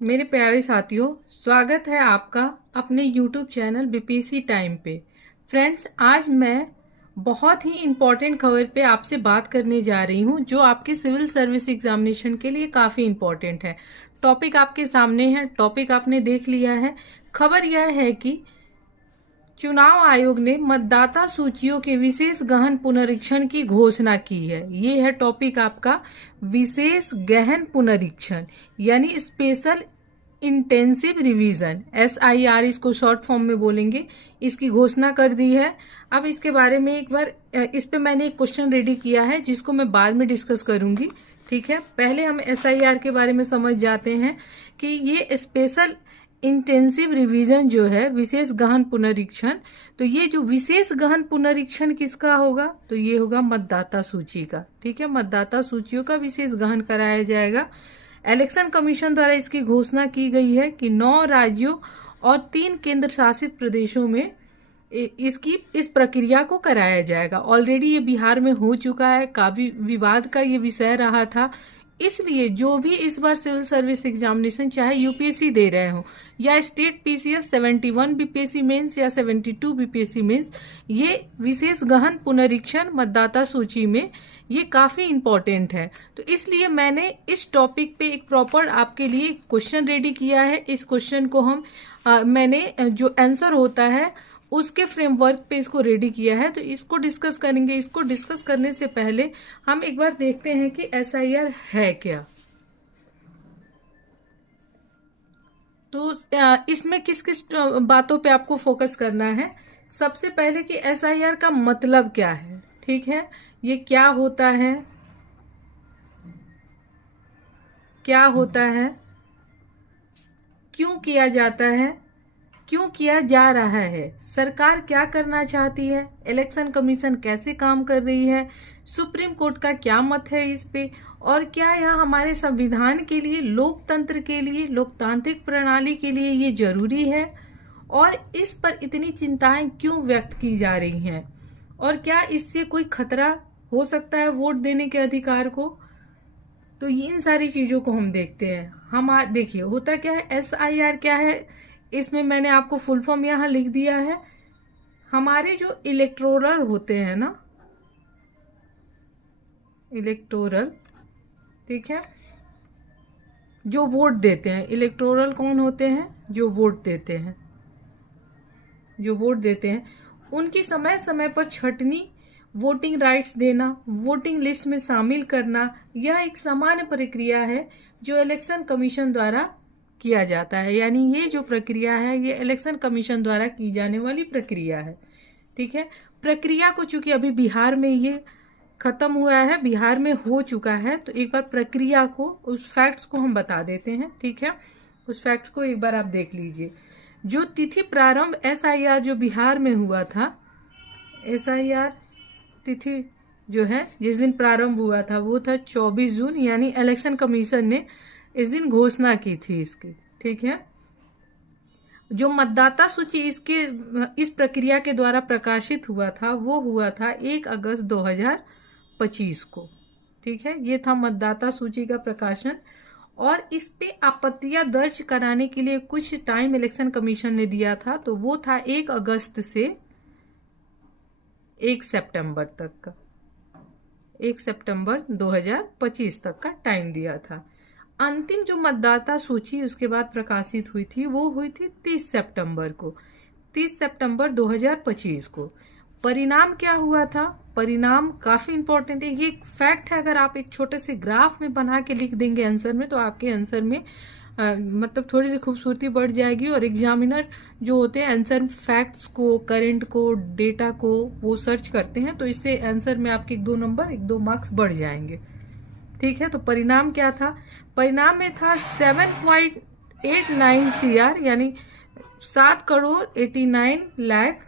मेरे प्यारे साथियों, स्वागत है आपका अपने YouTube चैनल बीपीएससी टाइम पे। फ्रेंड्स, आज मैं बहुत ही इम्पोर्टेंट खबर पे आपसे बात करने जा रही हूँ जो आपके सिविल सर्विस एग्जामिनेशन के लिए काफ़ी इम्पोर्टेंट है। टॉपिक आपके सामने है, टॉपिक आपने देख लिया है। खबर यह है कि चुनाव आयोग ने मतदाता सूचियों के विशेष गहन पुनरीक्षण की घोषणा की है। ये है टॉपिक आपका, विशेष गहन पुनरीक्षण यानी स्पेशल इंटेंसिव रिवीजन, SIR इसको शॉर्ट फॉर्म में बोलेंगे। इसकी घोषणा कर दी है। अब इसके बारे में एक बार इस पे मैंने एक क्वेश्चन रेडी किया है जिसको मैं बाद में डिस्कस करूंगी। ठीक है, पहले हम SIR के बारे में समझ जाते हैं कि ये स्पेशल इंटेंसिव रिवीजन जो है, विशेष गहन पुनरीक्षण, तो ये जो विशेष गहन पुनरीक्षण किसका होगा, तो ये होगा मतदाता सूची का। ठीक है, मतदाता सूचियों का विशेष गहन कराया जाएगा। इलेक्शन कमीशन द्वारा इसकी घोषणा की गई है कि 9 राज्यों और 3 केंद्र शासित प्रदेशों में इसकी इस प्रक्रिया को कराया जाएगा। ऑलरेडी ये बिहार में हो चुका है, काफी विवाद का ये विषय रहा था। इसलिए जो भी इस बार सिविल सर्विस एग्जामिनेशन चाहे यूपीएससी दे रहे हो या स्टेट पीसीएस 71 बीपीएससी मेंस या 72 बीपीएससी मेंस, ये विशेष गहन पुनरीक्षण मतदाता सूची में ये काफी इंपॉर्टेंट है। तो इसलिए मैंने इस टॉपिक पे एक प्रॉपर आपके लिए क्वेश्चन रेडी किया है। इस क्वेश्चन को मैंने जो आंसर होता है उसके फ्रेमवर्क पे इसको रेडी किया है, तो इसको डिस्कस करेंगे। इसको डिस्कस करने से पहले हम एक बार देखते हैं कि SIR है क्या। तो इसमें किस किस बातों पे आपको फोकस करना है। सबसे पहले कि SIR का मतलब क्या है। ठीक है, ये क्या होता है, क्या होता है, क्यों किया जाता है, क्यों किया जा रहा है, सरकार क्या करना चाहती है, इलेक्शन कमीशन कैसे काम कर रही है, सुप्रीम कोर्ट का क्या मत है इस पे, और क्या यह हमारे संविधान के लिए, लोकतंत्र के लिए, लोकतांत्रिक प्रणाली के लिए ये जरूरी है, और इस पर इतनी चिंताएं क्यों व्यक्त की जा रही हैं, और क्या इससे कोई खतरा हो सकता है वोट देने के अधिकार को। तो इन सारी चीजों को हम देखते हैं। हम देखिए होता क्या है, SIR क्या है, इसमें मैंने आपको फुल फॉर्म यहां लिख दिया है। हमारे जो इलेक्टोरल होते हैं ना, इलेक्टोरल, ठीक है, जो वोट देते हैं, इलेक्टोरल कौन होते हैं, जो वोट देते हैं, जो वोट देते हैं, उनकी समय समय पर छटनी, वोटिंग राइट्स देना, वोटिंग लिस्ट में शामिल करना, यह एक सामान्य प्रक्रिया है जो इलेक्शन कमीशन द्वारा किया जाता है। यानी ये जो प्रक्रिया है ये इलेक्शन कमीशन द्वारा की जाने वाली प्रक्रिया है। ठीक है, प्रक्रिया को चूंकि अभी बिहार में ये खत्म हुआ है, बिहार में हो चुका है, तो एक बार प्रक्रिया को, उस फैक्ट्स को हम बता देते हैं। ठीक है, उस फैक्ट्स को एक बार आप देख लीजिए। जो तिथि प्रारंभ SIR जो बिहार में हुआ था, SIR तिथि जो है जिस दिन प्रारंभ हुआ था वो था 24 जून, यानी इलेक्शन कमीशन ने इस दिन घोषणा की थी इसकी। ठीक है, जो मतदाता सूची इस प्रक्रिया के द्वारा प्रकाशित हुआ था वो हुआ था 1 अगस्त 2025 को। ठीक है, ये था मतदाता सूची का प्रकाशन, और इस पे आपत्तियां दर्ज कराने के लिए कुछ टाइम इलेक्शन कमीशन ने दिया था, तो वो था 1 अगस्त से 1 सितंबर तक का, 1 सितंबर 2025 तक का टाइम दिया था। अंतिम जो मतदाता सूची उसके बाद प्रकाशित हुई थी वो हुई थी 30 सितंबर को, 30 सितंबर 2025 को। परिणाम क्या हुआ था, परिणाम काफी इंपॉर्टेंट है, ये एक फैक्ट है। अगर आप एक छोटे से ग्राफ में बना के लिख देंगे आंसर में, तो आपके आंसर में मतलब थोड़ी सी खूबसूरती बढ़ जाएगी, और एग्जामिनर जो होते हैं आंसर फैक्ट्स को, करंट को, डेटा को वो सर्च करते हैं, तो इससे आंसर में आपके 1-2 नंबर, 1-2 मार्क्स बढ़ जाएंगे। ठीक है, तो परिणाम क्या था, परिणाम में था 7.89 CR, यानी 7,89 लाख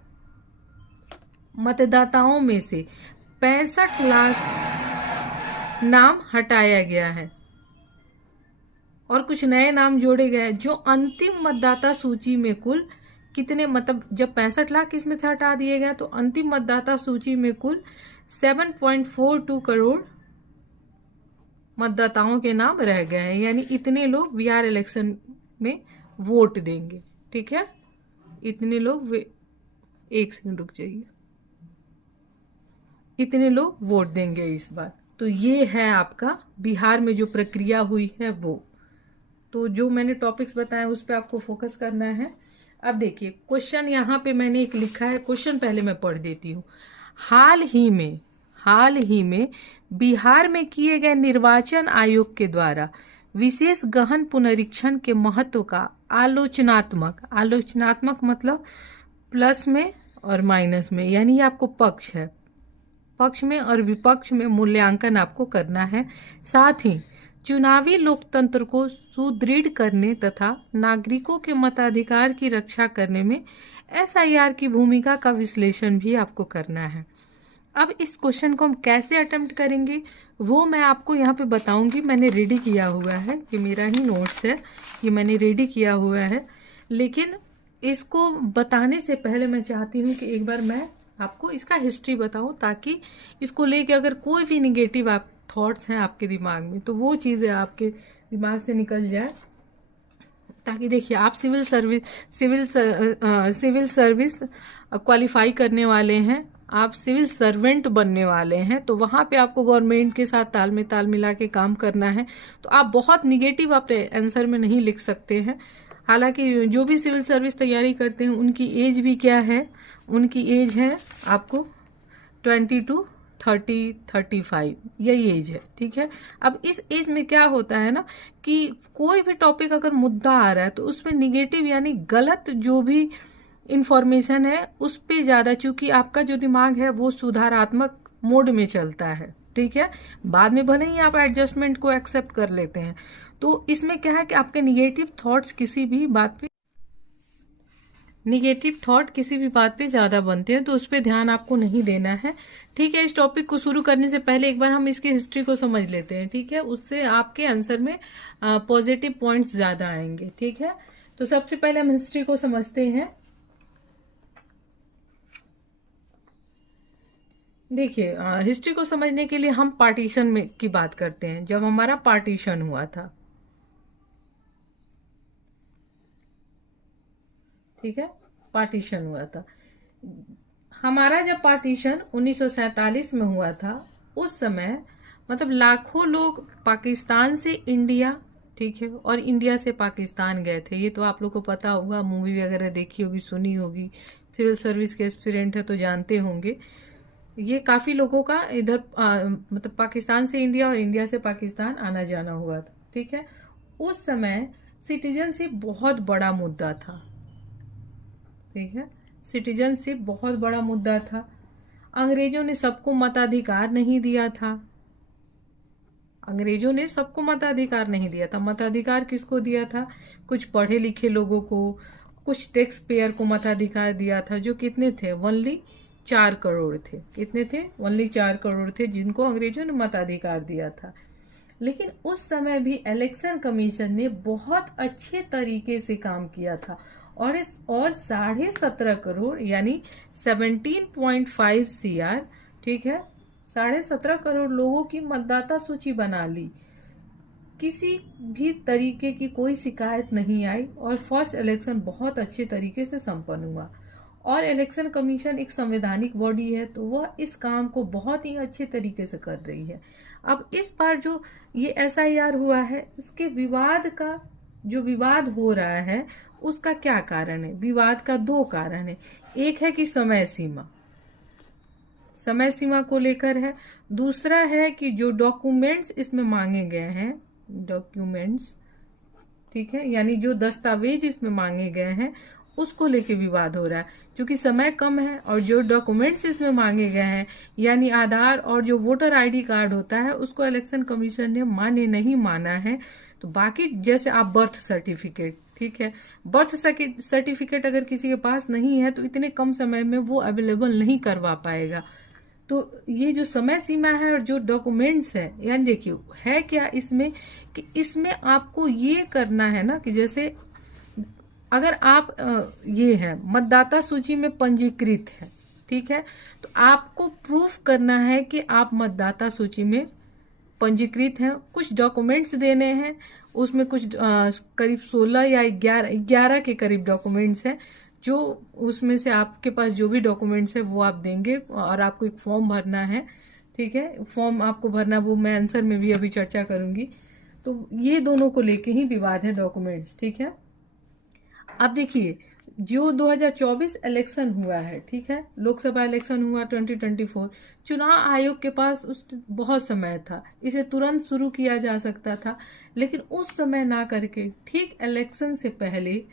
मतदाताओं में से 65 लाख नाम हटाया गया है और कुछ नए नाम जोड़े गए हैं। जो अंतिम मतदाता सूची में कुल कितने, मतलब जब 65 लाख इसमें से हटा दिए गए, तो अंतिम मतदाता सूची में कुल 7.42 करोड़ मतदाताओं के नाम रह गए हैं, यानी इतने लोग बिहार इलेक्शन में वोट देंगे। ठीक है, इतने लोग, एक सेकंड रुक जाइए, इतने लोग वोट देंगे इस बार। तो ये है आपका बिहार में जो प्रक्रिया हुई है वो। तो जो मैंने टॉपिक्स बताए उस पर आपको फोकस करना है। अब देखिए क्वेश्चन यहाँ पे मैंने एक लिखा है, क्वेश्चन पहले मैं पढ़ देती हूँ। हाल ही में बिहार में किए गए निर्वाचन आयोग के द्वारा विशेष गहन पुनरीक्षण के महत्व का आलोचनात्मक मतलब प्लस में और माइनस में, यानी आपको पक्ष में और विपक्ष में मूल्यांकन आपको करना है। साथ ही चुनावी लोकतंत्र को सुदृढ़ करने तथा नागरिकों के मताधिकार की रक्षा करने में एसआईआर की भूमिका का विश्लेषण भी आपको करना है। अब इस क्वेश्चन को हम कैसे अटेम्प्ट करेंगे वो मैं आपको यहाँ पे बताऊंगी। मैंने रेडी किया हुआ है, ये मेरा ही नोट्स है, ये मैंने रेडी किया हुआ है। लेकिन इसको बताने से पहले मैं चाहती हूँ कि एक बार मैं आपको इसका हिस्ट्री बताऊं, ताकि इसको लेके अगर कोई भी निगेटिव आप थॉट्स हैं आपके दिमाग में तो वो चीज़ें आपके दिमाग से निकल जाए। ताकि देखिए आप सिविल सर्विस क्वालिफाई करने वाले हैं, आप सिविल सर्वेंट बनने वाले हैं, तो वहां पे आपको गवर्नमेंट के साथ ताल मिला के काम करना है। तो आप बहुत निगेटिव अपने आंसर में नहीं लिख सकते हैं। हालांकि जो भी सिविल सर्विस तैयारी करते हैं उनकी एज भी क्या है, उनकी एज है आपको 20 to 35 यही एज है। ठीक है, अब इस एज में क्या होता है ना कि कोई भी टॉपिक अगर मुद्दा आ रहा है तो उसमें निगेटिव यानी गलत जो भी इंफॉर्मेशन है उस पे ज्यादा, चूंकि आपका जो दिमाग है वो सुधारात्मक मोड में चलता है। ठीक है, बाद में भले ही आप एडजस्टमेंट को एक्सेप्ट कर लेते हैं। तो इसमें क्या है कि आपके निगेटिव थॉट किसी भी बात पे ज्यादा बनते हैं, तो उस पर ध्यान आपको नहीं देना है। ठीक है, इस टॉपिक को शुरू करने से पहले एक बार हम इसकी हिस्ट्री को समझ लेते हैं। ठीक है, उससे आपके आंसर में पॉजिटिव पॉइंट्स ज्यादा आएंगे। ठीक है, तो सबसे पहले हम हिस्ट्री को समझते हैं। देखिए हिस्ट्री को समझने के लिए हम पार्टीशन में की बात करते हैं। जब हमारा पार्टीशन हुआ था, ठीक है, पार्टीशन हुआ था हमारा, जब पार्टीशन 1947 में हुआ था उस समय मतलब लाखों लोग पाकिस्तान से इंडिया, ठीक है, और इंडिया से पाकिस्तान गए थे। ये तो आप लोग को पता होगा, मूवी वगैरह देखी होगी, सुनी होगी, सिविल सर्विस के एस्पिरेंट है तो जानते होंगे। ये काफी लोगों का इधर मतलब पाकिस्तान से इंडिया और इंडिया से पाकिस्तान आना जाना हुआ था। ठीक है, उस समय सिटीजनशिप बहुत बड़ा मुद्दा था। ठीक है, सिटीजनशिप बहुत बड़ा मुद्दा था। अंग्रेजों ने सबको मताधिकार नहीं दिया था। मताधिकार किसको दिया था? कुछ पढ़े लिखे लोगों को, कुछ टैक्स पेयर को मताधिकार दिया था, जो कितने थे? ओनली 4 करोड़ थे। कितने थे? ओनली 4 करोड़ थे जिनको अंग्रेजों ने मताधिकार दिया था। लेकिन उस समय भी इलेक्शन कमीशन ने बहुत अच्छे तरीके से काम किया था और 17.5 करोड़ यानी 17.5 CR, ठीक है, 17.5 करोड़ लोगों की मतदाता सूची बना ली। किसी भी तरीके की कोई शिकायत नहीं आई और फर्स्ट इलेक्शन बहुत अच्छे तरीके से संपन्न हुआ। और इलेक्शन कमीशन एक संवैधानिक बॉडी है तो वह इस काम को बहुत ही अच्छे तरीके से कर रही है। अब इस बार जो ये SIR हुआ है उसके विवाद हो रहा है उसका क्या कारण है? विवाद का 2 कारण है। एक है कि समय सीमा को लेकर है। दूसरा है कि जो डॉक्यूमेंट्स इसमें मांगे गए हैं, ठीक है, यानी जो दस्तावेज इसमें मांगे गए हैं उसको लेके विवाद हो रहा है। क्योंकि समय कम है और जो डॉक्यूमेंट्स इसमें मांगे गए हैं यानी आधार और जो वोटर ID कार्ड होता है उसको इलेक्शन कमीशन ने नहीं माना है। तो बाकी जैसे आप बर्थ सर्टिफिकेट, ठीक है, बर्थ सर्टिफिकेट अगर किसी के पास नहीं है तो इतने कम समय में वो अवेलेबल नहीं करवा पाएगा। तो ये जो समय सीमा है और जो डॉक्यूमेंट्स है, यानी देखिए है क्या इसमें कि इसमें आपको ये करना है ना कि जैसे अगर आप ये है मतदाता सूची में पंजीकृत है, ठीक है, तो आपको प्रूफ करना है कि आप मतदाता सूची में पंजीकृत हैं। कुछ डॉक्यूमेंट्स देने हैं, उसमें कुछ करीब 16 या 11 के करीब डॉक्यूमेंट्स हैं, जो उसमें से आपके पास जो भी डॉक्यूमेंट्स है वो आप देंगे और आपको एक फॉर्म भरना है। ठीक है, फॉर्म आपको भरना, वो मैं आंसर में भी अभी चर्चा करूंगी। तो ये दोनों को लेके ही विवाद है, डॉक्यूमेंट्स। ठीक है, अब देखिए जो 2024 इलेक्शन हुआ है, ठीक है, लोकसभा इलेक्शन हुआ 2024, चुनाव आयोग के पास उस बहुत समय था, इसे तुरंत शुरू किया जा सकता था, लेकिन उस समय ना करके ठीक इलेक्शन से पहले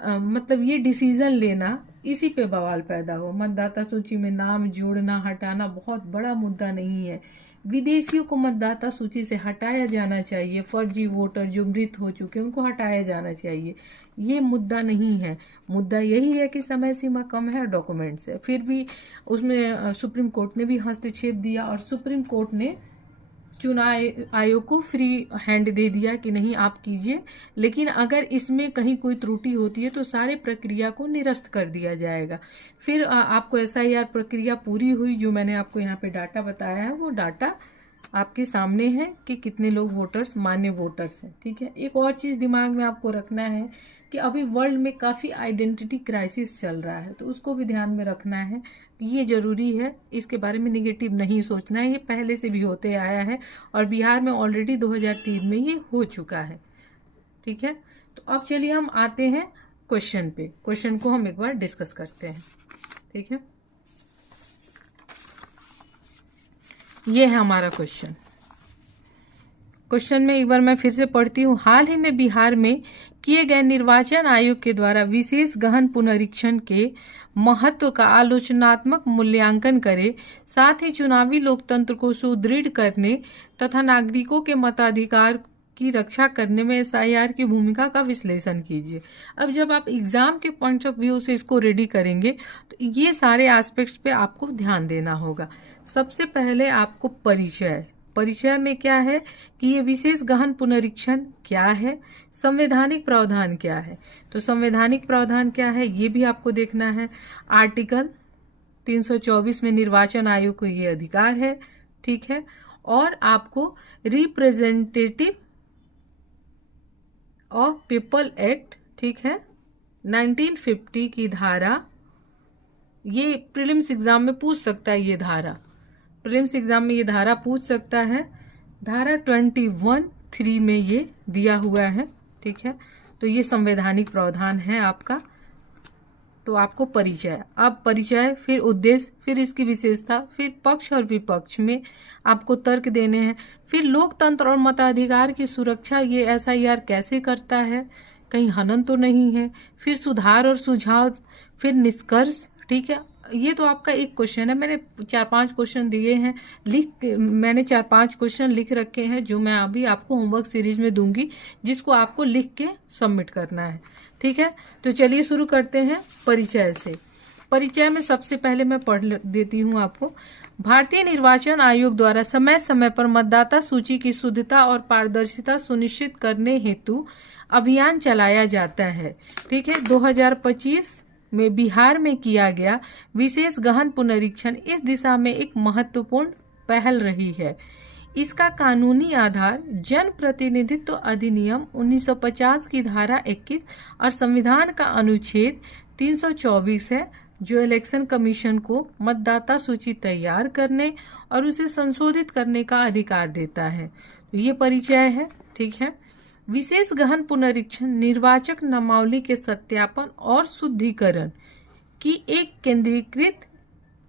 मतलब ये डिसीजन लेना, इसी पे बवाल पैदा हो। मतदाता सूची में नाम जोड़ना हटाना बहुत बड़ा मुद्दा नहीं है। विदेशियों को मतदाता सूची से हटाया जाना चाहिए, फर्जी वोटर जो मृत हो चुके हैं उनको हटाया जाना चाहिए, ये मुद्दा नहीं है। मुद्दा यही है कि समय सीमा कम है, डॉक्यूमेंट्स है। फिर भी उसमें सुप्रीम कोर्ट ने भी हस्तक्षेप दिया और सुप्रीम कोर्ट ने चुनाव आयोग को फ्री हैंड दे दिया कि नहीं आप कीजिए, लेकिन अगर इसमें कहीं कोई त्रुटि होती है तो सारे प्रक्रिया को निरस्त कर दिया जाएगा। फिर आपको SIR प्रक्रिया पूरी हुई, जो मैंने आपको यहाँ पे डाटा बताया है वो डाटा आपके सामने है कि कितने लोग वोटर्स मान्य वोटर्स हैं। ठीक है, एक और चीज दिमाग में आपको रखना है कि अभी वर्ल्ड में काफी आइडेंटिटी क्राइसिस चल रहा है, तो उसको भी ध्यान में रखना है, ये जरूरी है। इसके बारे में निगेटिव नहीं सोचना है, ये पहले से भी होते आया है और बिहार में ऑलरेडी 2003 में ये हो चुका है। ठीक है, तो अब चलिए हम आते हैं क्वेश्चन पे, क्वेश्चन को हम एक बार डिस्कस करते हैं। ठीक है, ये है हमारा क्वेश्चन। क्वेश्चन में एक बार मैं फिर से पढ़ती हूँ। हाल ही में बिहार में किए गए निर्वाचन आयोग के द्वारा विशेष गहन पुनरीक्षण के महत्व का आलोचनात्मक मूल्यांकन करे, साथ ही चुनावी लोकतंत्र को सुदृढ़ करने तथा नागरिकों के मताधिकार की रक्षा करने में SIR की भूमिका का विश्लेषण कीजिए। अब जब आप एग्जाम के पॉइंट ऑफ व्यू से इसको रेडी करेंगे तो ये सारे एस्पेक्ट्स पे आपको ध्यान देना होगा। सबसे पहले आपको परिचय में क्या है कि ये विशेष गहन पुनरीक्षण क्या है, संवैधानिक प्रावधान क्या है। तो संवैधानिक प्रावधान क्या है ये भी आपको देखना है। आर्टिकल 324 में निर्वाचन आयोग को ये अधिकार है। ठीक है, और आपको रिप्रेजेंटेटिव ऑफ पीपल एक्ट, ठीक है, 1950 की धारा, ये प्रीलिम्स एग्जाम में पूछ सकता है, ये धारा प्रीलिम्स एग्जाम में ये धारा पूछ सकता है। धारा 21(3) में ये दिया हुआ है। ठीक है, तो ये संवैधानिक प्रावधान है आपका। तो आपको परिचय, अब परिचय, फिर उद्देश्य, फिर इसकी विशेषता, फिर पक्ष और विपक्ष में आपको तर्क देने हैं। फिर लोकतंत्र और मताधिकार की सुरक्षा ये SIR कैसे करता है, कहीं हनन तो नहीं है। फिर सुधार और सुझाव, फिर निष्कर्ष। ठीक है, ये तो आपका एक क्वेश्चन है। मैंने 4-5 क्वेश्चन दिए हैं, मैंने 4-5 क्वेश्चन लिख रखे हैं जो मैं अभी आपको होमवर्क सीरीज में दूंगी, जिसको आपको लिख के सबमिट करना है। ठीक है, तो चलिए शुरू करते हैं परिचय से। परिचय में सबसे पहले मैं पढ़ देती हूँ आपको। भारतीय निर्वाचन आयोग द्वारा समय समय पर मतदाता सूची की शुद्धता और पारदर्शिता सुनिश्चित करने हेतु अभियान चलाया जाता है। ठीक है, 2025 में बिहार में किया गया विशेष गहन पुनरीक्षण इस दिशा में एक महत्वपूर्ण पहल रही है। इसका कानूनी आधार जन प्रतिनिधित्व अधिनियम 1950 की धारा 21 और संविधान का अनुच्छेद 324 है, जो इलेक्शन कमीशन को मतदाता सूची तैयार करने और उसे संशोधित करने का अधिकार देता है। तो ये परिचय है। ठीक है, विशेष गहन पुनरीक्षण निर्वाचक नामावली के सत्यापन और शुद्धिकरण की एक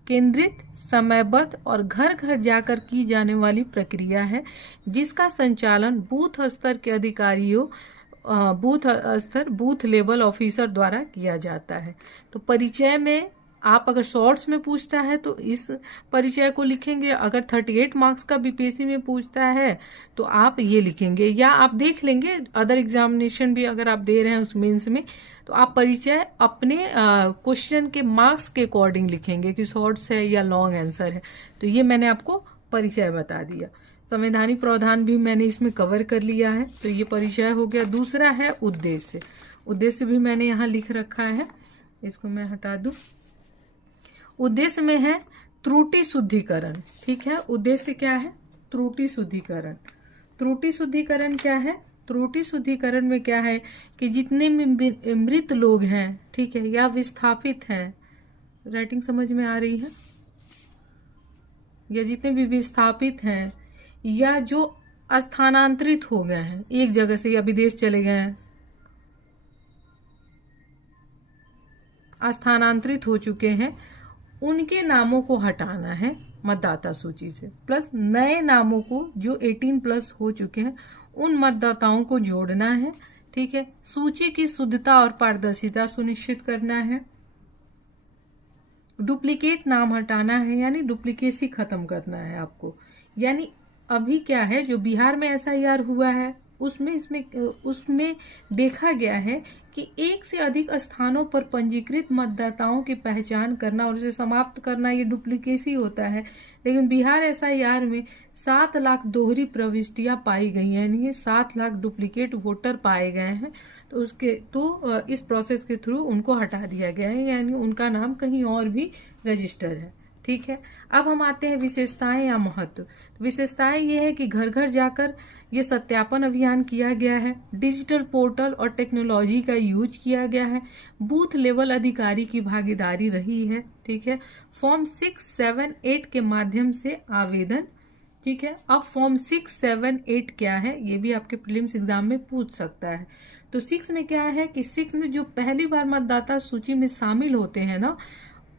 केंद्रित समयबद्ध और घर घर जाकर की जाने वाली प्रक्रिया है, जिसका संचालन बूथ स्तर के अधिकारियों, बूथ लेवल ऑफिसर द्वारा किया जाता है। तो परिचय में आप अगर शॉर्ट्स में पूछता है तो इस परिचय को लिखेंगे, अगर 38 मार्क्स का BPSC में पूछता है तो आप ये लिखेंगे, या आप देख लेंगे अदर एग्जामिनेशन भी अगर आप दे रहे हैं उस मेंस में, तो आप परिचय अपने क्वेश्चन के मार्क्स के अकॉर्डिंग लिखेंगे कि शॉर्ट्स है या लॉन्ग आंसर है। तो ये मैंने आपको परिचय बता दिया। संवैधानिक प्रावधान भी मैंने इसमें कवर कर लिया है, तो ये परिचय हो गया। दूसरा है उद्देश्य। उद्देश्य भी मैंने यहाँ लिख रखा है, इसको मैं हटा दूं। उद्देश्य में है त्रुटि शुद्धिकरण। ठीक है, उद्देश्य क्या है? त्रुटि शुद्धिकरण। त्रुटि शुद्धिकरण क्या है? त्रुटि शुद्धिकरण में क्या है कि जितने भी मृत लोग हैं, ठीक है, या विस्थापित हैं, राइटिंग समझ में आ रही है, या जितने भी विस्थापित हैं या जो स्थानांतरित हो गए हैं एक जगह से या विदेश चले गए हैं, स्थानांतरित हो चुके हैं, उनके नामों को हटाना है मतदाता सूची से, प्लस नए नामों को जो 18+ हो चुके हैं उन मतदाताओं को जोड़ना है, ठीक है। सूची की शुद्धता और पारदर्शिता सुनिश्चित करना है। डुप्लीकेट नाम हटाना है, यानी डुप्लीकेसी खत्म करना है आपको। यानी अभी क्या है, जो बिहार में SIR हुआ है उसमें देखा गया है कि एक से अधिक स्थानों पर पंजीकृत मतदाताओं की पहचान करना और उसे समाप्त करना, ये डुप्लीकेसी होता है। लेकिन बिहार SIR में 7 लाख दोहरी प्रविष्टियां पाई गई हैं, यानी 7 लाख डुप्लीकेट वोटर पाए गए हैं। तो इस प्रोसेस के थ्रू उनको हटा दिया गया है, यानी उनका नाम कहीं और भी रजिस्टर है, ठीक है। अब हम आते हैं विशेषताएं या महत्व। तो विशेषताएं ये है कि घर घर जाकर ये सत्यापन अभियान किया गया है, डिजिटल पोर्टल और टेक्नोलॉजी का यूज किया गया है, बूथ लेवल अधिकारी की भागीदारी रही है, ठीक है। फॉर्म 6, 7, 8 के माध्यम से आवेदन, ठीक है। अब फॉर्म 6, 7, 8 क्या है, ये भी आपके प्रीलिम्स एग्जाम में पूछ सकता है। तो 6 में क्या है कि 6 में जो पहली बार मतदाता सूची में शामिल होते हैं ना,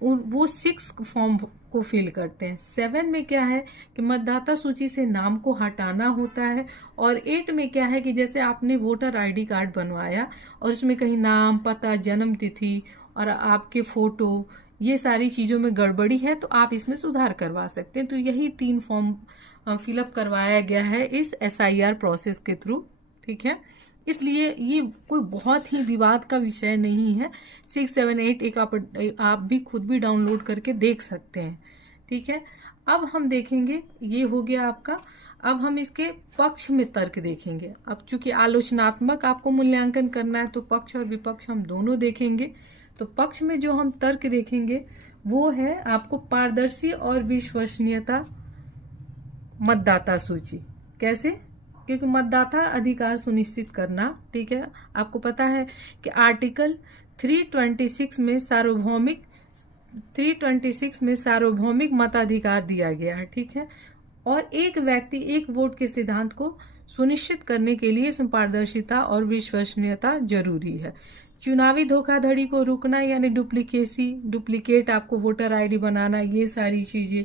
वो 6 फॉर्म को फिल करते हैं। 7 में क्या है कि मतदाता सूची से नाम को हटाना होता है। और 8 में क्या है कि जैसे आपने वोटर ID कार्ड बनवाया और उसमें कहीं नाम, पता, जन्म तिथि और आपके फोटो, ये सारी चीजों में गड़बड़ी है तो आप इसमें सुधार करवा सकते हैं। तो यही 3 फॉर्म फिलअप करवाया गया है इस SIR प्रोसेस के थ्रू, ठीक है। इसलिए ये कोई बहुत ही विवाद का विषय नहीं है। 6, 7, 8 एक आप भी खुद भी डाउनलोड करके देख सकते हैं, ठीक है। अब हम देखेंगे, ये हो गया आपका। अब हम इसके पक्ष में तर्क देखेंगे। अब चूंकि आलोचनात्मक आपको मूल्यांकन करना है तो पक्ष और विपक्ष हम दोनों देखेंगे। तो पक्ष में जो हम तर्क देखेंगे वो है आपको पारदर्शी और विश्वसनीयता मतदाता सूची। कैसे? क्योंकि मतदाता अधिकार सुनिश्चित करना, ठीक है। आपको पता है कि आर्टिकल 326 में सार्वभौमिक मताधिकार दिया गया है, ठीक है। और एक व्यक्ति एक वोट के सिद्धांत को सुनिश्चित करने के लिए इसमें पारदर्शिता और विश्वसनीयता जरूरी है। चुनावी धोखाधड़ी को रोकना, यानी डुप्लीकेट आपको वोटर ID बनाना, ये सारी चीजें,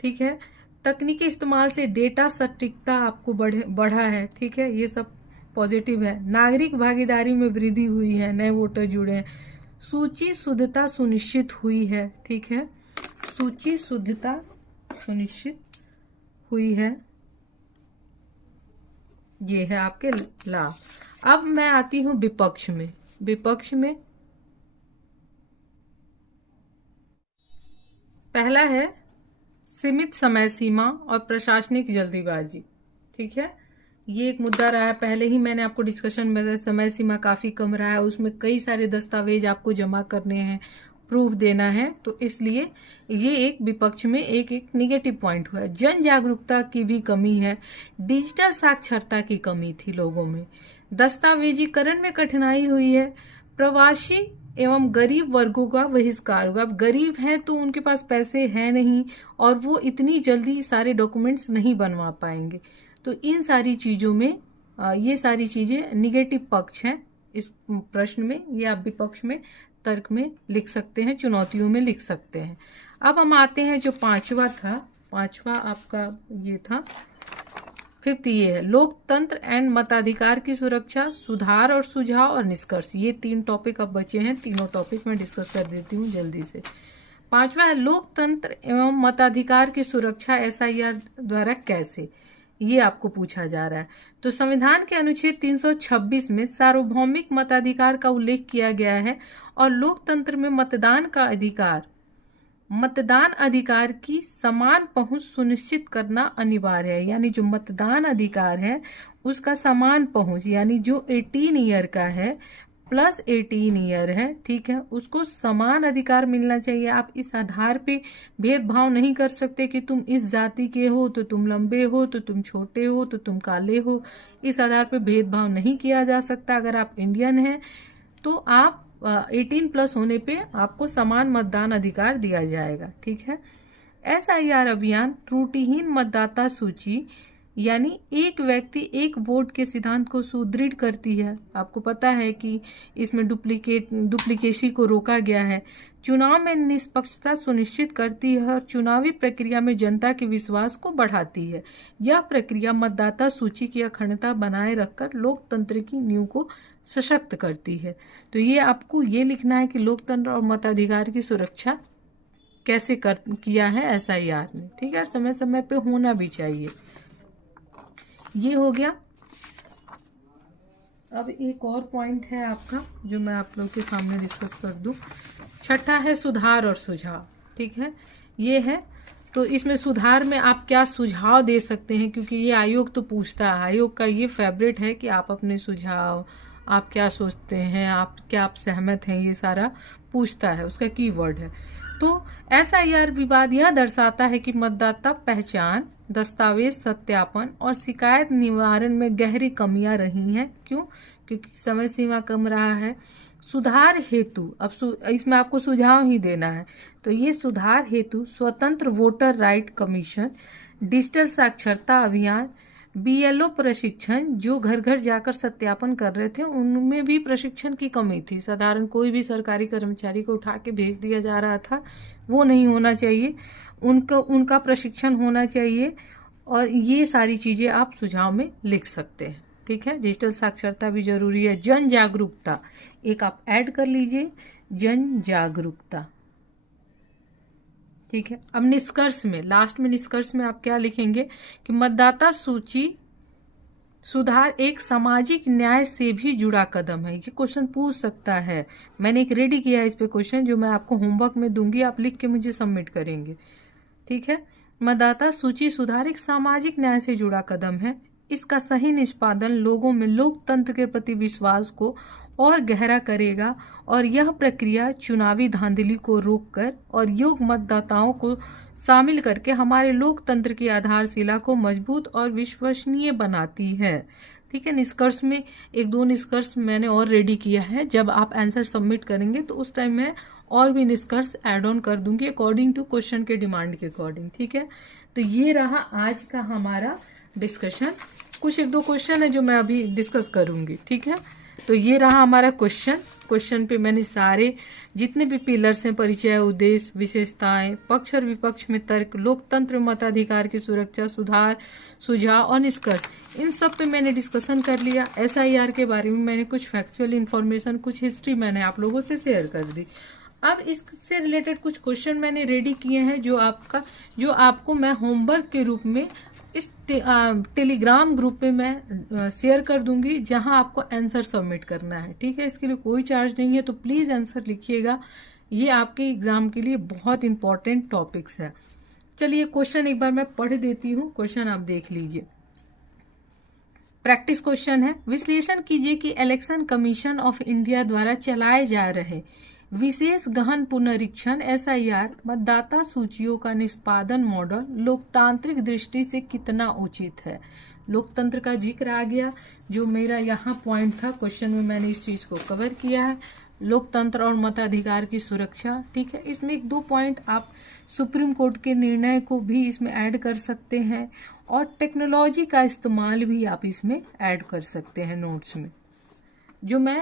ठीक है। तकनीकी इस्तेमाल से डेटा सटीकता आपको बढ़ा है, ठीक है, ये सब पॉजिटिव है। नागरिक भागीदारी में वृद्धि हुई है, नए वोटर जुड़े हैं। सूची शुद्धता सुनिश्चित हुई है, ठीक है, सूची शुद्धता सुनिश्चित हुई है, ये है आपके लाभ। अब मैं आती हूं विपक्ष में। विपक्ष में पहला है सीमित समय सीमा और प्रशासनिक जल्दीबाजी, ठीक है। ये एक मुद्दा रहा है, पहले ही मैंने आपको डिस्कशन में, समय सीमा काफी कम रहा है, उसमें कई सारे दस्तावेज आपको जमा करने हैं, प्रूफ देना है, तो इसलिए ये एक विपक्ष में एक निगेटिव पॉइंट हुआ है। जन जागरूकता की भी कमी है, डिजिटल साक्षरता की कमी थी लोगों में, दस्तावेजीकरण में कठिनाई हुई है, प्रवासी एवं गरीब वर्गों का बहिष्कार होगा। अब गरीब हैं तो उनके पास पैसे हैं नहीं और वो इतनी जल्दी सारे डॉक्यूमेंट्स नहीं बनवा पाएंगे। तो इन सारी चीजों में ये सारी चीजें निगेटिव पक्ष हैं इस प्रश्न में, ये आप विपक्ष में तर्क में लिख सकते हैं, चुनौतियों में लिख सकते हैं। अब हम आते हैं जो पांचवा आपका ये था, 5th ये है लोकतंत्र एंड मताधिकार की सुरक्षा, सुधार और सुझाव और निष्कर्ष। ये 3 टॉपिक अब बचे हैं, तीनों टॉपिक मैं डिस्कस कर देती हूँ जल्दी से। 5वां है लोकतंत्र एवं मताधिकार की सुरक्षा SIR द्वारा कैसे, ये आपको पूछा जा रहा है। तो संविधान के अनुच्छेद 326 में सार्वभौमिक मताधिकार का उल्लेख किया गया है और लोकतंत्र में मतदान अधिकार की समान पहुंच सुनिश्चित करना अनिवार्य है। यानी जो मतदान अधिकार है उसका समान पहुंच, यानी जो 18 ईयर का है प्लस 18 ईयर है, ठीक है, उसको समान अधिकार मिलना चाहिए। आप इस आधार पे भेदभाव नहीं कर सकते कि तुम इस जाति के हो तो तुम लंबे हो, तो तुम छोटे हो, तो तुम काले हो। इस आधार पे भेदभाव नहीं किया जा सकता। अगर आप इंडियन हैं तो आप 18+ होने पे आपको समान मतदान अधिकार दिया जाएगा, ठीक है। SIR अभियान त्रुटिहीन मतदाता सूची यानी एक व्यक्ति एक वोट के सिद्धांत को सुदृढ़ करती है। आपको पता है कि इसमें डुप्लीकेसी को रोका गया है। चुनाव में निष्पक्षता सुनिश्चित करती है और चुनावी प्रक्रिया में जनता के विश्वास को बढ़ाती है। यह प्रक्रिया मतदाता सूची की अखंडता बनाए रखकर लोकतंत्र की नींव को सशक्त करती है। तो ये आपको ये लिखना है कि लोकतंत्र और मताधिकार की सुरक्षा कैसे किया है SIR ने, ठीक है। समय समय पे होना भी चाहिए। ये हो गया। अब एक और पॉइंट है आपका जो मैं आप लोग के सामने डिस्कस कर दूं। छठा है सुधार और सुझाव, ठीक है। ये है तो इसमें सुधार में आप क्या सुझाव दे सकते हैं, क्योंकि ये आयोग तो पूछता है, आयोग का ये फेवरेट है कि आप अपने सुझाव, आप क्या सोचते हैं, आप सहमत हैं, ये सारा पूछता है, उसका कीवर्ड है। तो SIR विवाद यह दर्शाता है कि मतदाता पहचान, दस्तावेज सत्यापन और शिकायत निवारण में गहरी कमियां रही हैं। क्यों? क्योंकि समय सीमा कम रहा है। सुधार हेतु अब इसमें आपको सुझाव ही देना है। तो ये सुधार हेतु स्वतंत्र वोटर राइट कमीशन, डिजिटल साक्षरता अभियान, BLO प्रशिक्षण, जो घर घर जाकर सत्यापन कर रहे थे उनमें भी प्रशिक्षण की कमी थी। साधारण कोई भी सरकारी कर्मचारी को उठा के भेज दिया जा रहा था, वो नहीं होना चाहिए। उनका प्रशिक्षण होना चाहिए। और ये सारी चीजें आप सुझाव में लिख सकते हैं, ठीक है। डिजिटल साक्षरता भी जरूरी है। जन जागरूकता एक आप ऐड कर लीजिए, जन जागरूकता, ठीक है। अब निष्कर्ष में, लास्ट में निष्कर्ष में आप क्या लिखेंगे कि मतदाता सूची सुधार एक सामाजिक न्याय से भी जुड़ा कदम है। ये क्वेश्चन पूछ सकता है। मैंने एक रेडी किया है इस पे क्वेश्चन, जो मैं आपको होमवर्क में दूंगी, आप लिख के मुझे सबमिट करेंगे, ठीक है। मतदाता सूची सुधार एक सामाजिक न्याय से जुड़ा कदम है। इसका सही निष्पादन लोगों में लोकतंत्र के प्रति विश्वास को और गहरा करेगा और यह प्रक्रिया चुनावी धांधली को रोककर और योग्य मतदाताओं को शामिल करके हमारे लोकतंत्र की आधारशिला को मजबूत और विश्वसनीय बनाती है, ठीक है। निष्कर्ष में 1-2 निष्कर्ष मैंने और रेडी किया है। जब आप आंसर सबमिट करेंगे तो उस टाइम मैं और भी निष्कर्ष ऐड ऑन कर दूंगी अकॉर्डिंग टू क्वेश्चन के डिमांड के अकॉर्डिंग, ठीक है। तो ये रहा आज का हमारा डिस्कशन। कुछ 1-2 क्वेश्चन है जो मैं अभी डिस्कस करूंगी, ठीक है। तो ये रहा हमारा क्वेश्चन पे मैंने सारे जितने भी पिलर्स हैं, परिचय, उद्देश्य, विशेषताएं, पक्ष और विपक्ष में तर्क, लोकतंत्र, मताधिकार की सुरक्षा, सुधार, सुझाव और निष्कर्ष, इन सब पे मैंने डिस्कशन कर लिया। SIR के बारे में मैंने कुछ फैक्चुअल इन्फॉर्मेशन, कुछ हिस्ट्री मैंने आप लोगों से शेयर कर दी। अब इससे रिलेटेड कुछ क्वेश्चन मैंने रेडी किए हैं जो आपको मैं होमवर्क के रूप में इस टेलीग्राम ग्रुप पे मैं शेयर कर दूंगी, जहां आपको आंसर सबमिट करना है, ठीक है। इसके लिए कोई चार्ज नहीं है, तो प्लीज आंसर लिखिएगा। ये आपके एग्जाम के लिए बहुत इंपॉर्टेंट टॉपिक्स है। चलिए क्वेश्चन एक बार मैं पढ़ देती हूँ, क्वेश्चन आप देख लीजिए। प्रैक्टिस क्वेश्चन है, विश्लेषण कीजिए कि इलेक्शन कमीशन ऑफ इंडिया द्वारा चलाए जा रहे विशेष गहन पुनरीक्षण SIR मतदाता सूचियों का निष्पादन मॉडल लोकतांत्रिक दृष्टि से कितना उचित है। लोकतंत्र का जिक्र आ गया, जो मेरा यहाँ पॉइंट था क्वेश्चन में, मैंने इस चीज को कवर किया है। लोकतंत्र और मताधिकार की सुरक्षा, ठीक है। इसमें 1-2 पॉइंट आप सुप्रीम कोर्ट के निर्णय को भी इसमें ऐड कर सकते हैं और टेक्नोलॉजी का इस्तेमाल भी आप इसमें ऐड कर सकते हैं नोट्स में, जो मैं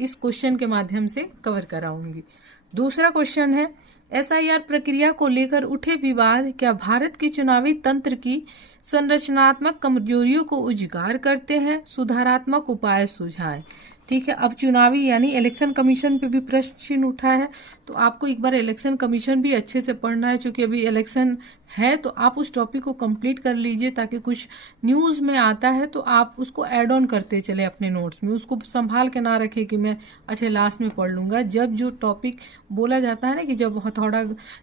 इस क्वेश्चन के माध्यम से कवर कराऊंगी। दूसरा क्वेश्चन है, SIR प्रक्रिया को लेकर उठे विवाद क्या भारत के चुनावी तंत्र की संरचनात्मक कमजोरियों को उजागर करते हैं? सुधारात्मक उपाय सुझाएं, ठीक है। अब चुनावी यानी इलेक्शन कमीशन पे भी प्रश्न उठा है, तो आपको एक बार इलेक्शन कमीशन भी अच्छे से पढ़ना है, क्योंकि अभी इलेक्शन है। तो आप उस टॉपिक को कंप्लीट कर लीजिए, ताकि कुछ न्यूज में आता है तो आप उसको ऐड ऑन करते चले अपने नोट्स में। उसको संभाल के ना रखे कि मैं अच्छा लास्ट में पढ़ लूंगा। जब जो टॉपिक बोला जाता है ना कि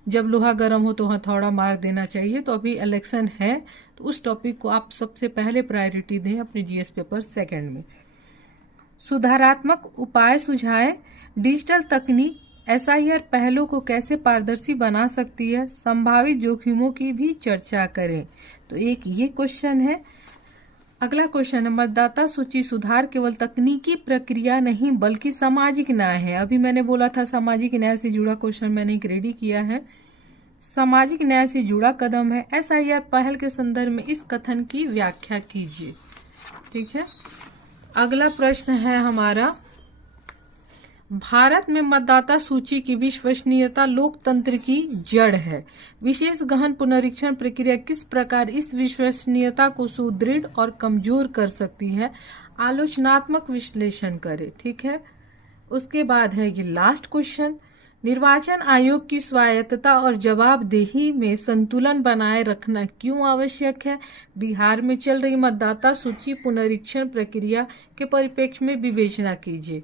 जब लोहा गर्म हो तो हथौड़ा मार देना चाहिए, तो अभी इलेक्शन है तो उस टॉपिक को आप सबसे पहले प्रायोरिटी दें अपने GS पेपर 2nd में। सुधारात्मक उपाय सुझाएं। डिजिटल तकनीक SIR पहलों को कैसे पारदर्शी बना सकती है। संभावित जोखिमों की भी चर्चा करें। तो एक ये क्वेश्चन है। अगला क्वेश्चन है, मतदाता सूची सुधार केवल तकनीकी प्रक्रिया नहीं बल्कि सामाजिक न्याय है। अभी मैंने बोला था सामाजिक न्याय से जुड़ा क्वेश्चन मैंने एक रेडी किया है। सामाजिक न्याय से जुड़ा कदम है। SIR पहल के संदर्भ में इस कथन की व्याख्या कीजिए। ठीक है। अगला प्रश्न है हमारा, भारत में मतदाता सूची की विश्वसनीयता लोकतंत्र की जड़ है। विशेष गहन पुनरीक्षण प्रक्रिया किस प्रकार इस विश्वसनीयता को सुदृढ़ और कमजोर कर सकती है। आलोचनात्मक विश्लेषण करें। ठीक है। उसके बाद है ये लास्ट क्वेश्चन, निर्वाचन आयोग की स्वायत्तता और जवाबदेही में संतुलन बनाए रखना क्यों आवश्यक है। बिहार में चल रही मतदाता सूची पुनरीक्षण प्रक्रिया के परिप्रेक्ष्य में विवेचना कीजिए।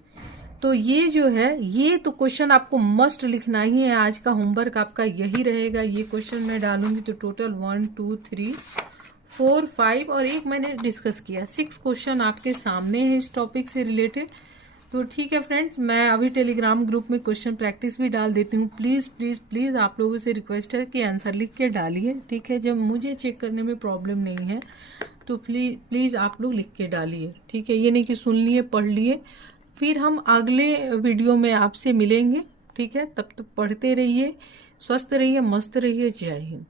तो ये जो है, ये तो क्वेश्चन आपको मस्ट लिखना ही है। आज का होमवर्क आपका यही रहेगा। ये क्वेश्चन मैं डालूंगी तो टोटल 1 2 3 4 5 और एक मैंने डिस्कस किया, 6 क्वेश्चन आपके सामने है इस टॉपिक से रिलेटेड। तो ठीक है फ्रेंड्स, मैं अभी टेलीग्राम ग्रुप में क्वेश्चन प्रैक्टिस भी डाल देती हूँ। प्लीज़ प्लीज़ प्लीज़ आप लोगों से रिक्वेस्ट है कि आंसर लिख के डालिए। ठीक है। जब मुझे चेक करने में प्रॉब्लम नहीं है तो प्लीज़ आप लोग लिख के डालिए। ठीक है। ये नहीं कि सुन लिए पढ़ लिए। फिर हम अगले वीडियो में आपसे मिलेंगे। ठीक है। तब तक पढ़ते रहिए, स्वस्थ रहिए, मस्त रहिए। जय हिंद।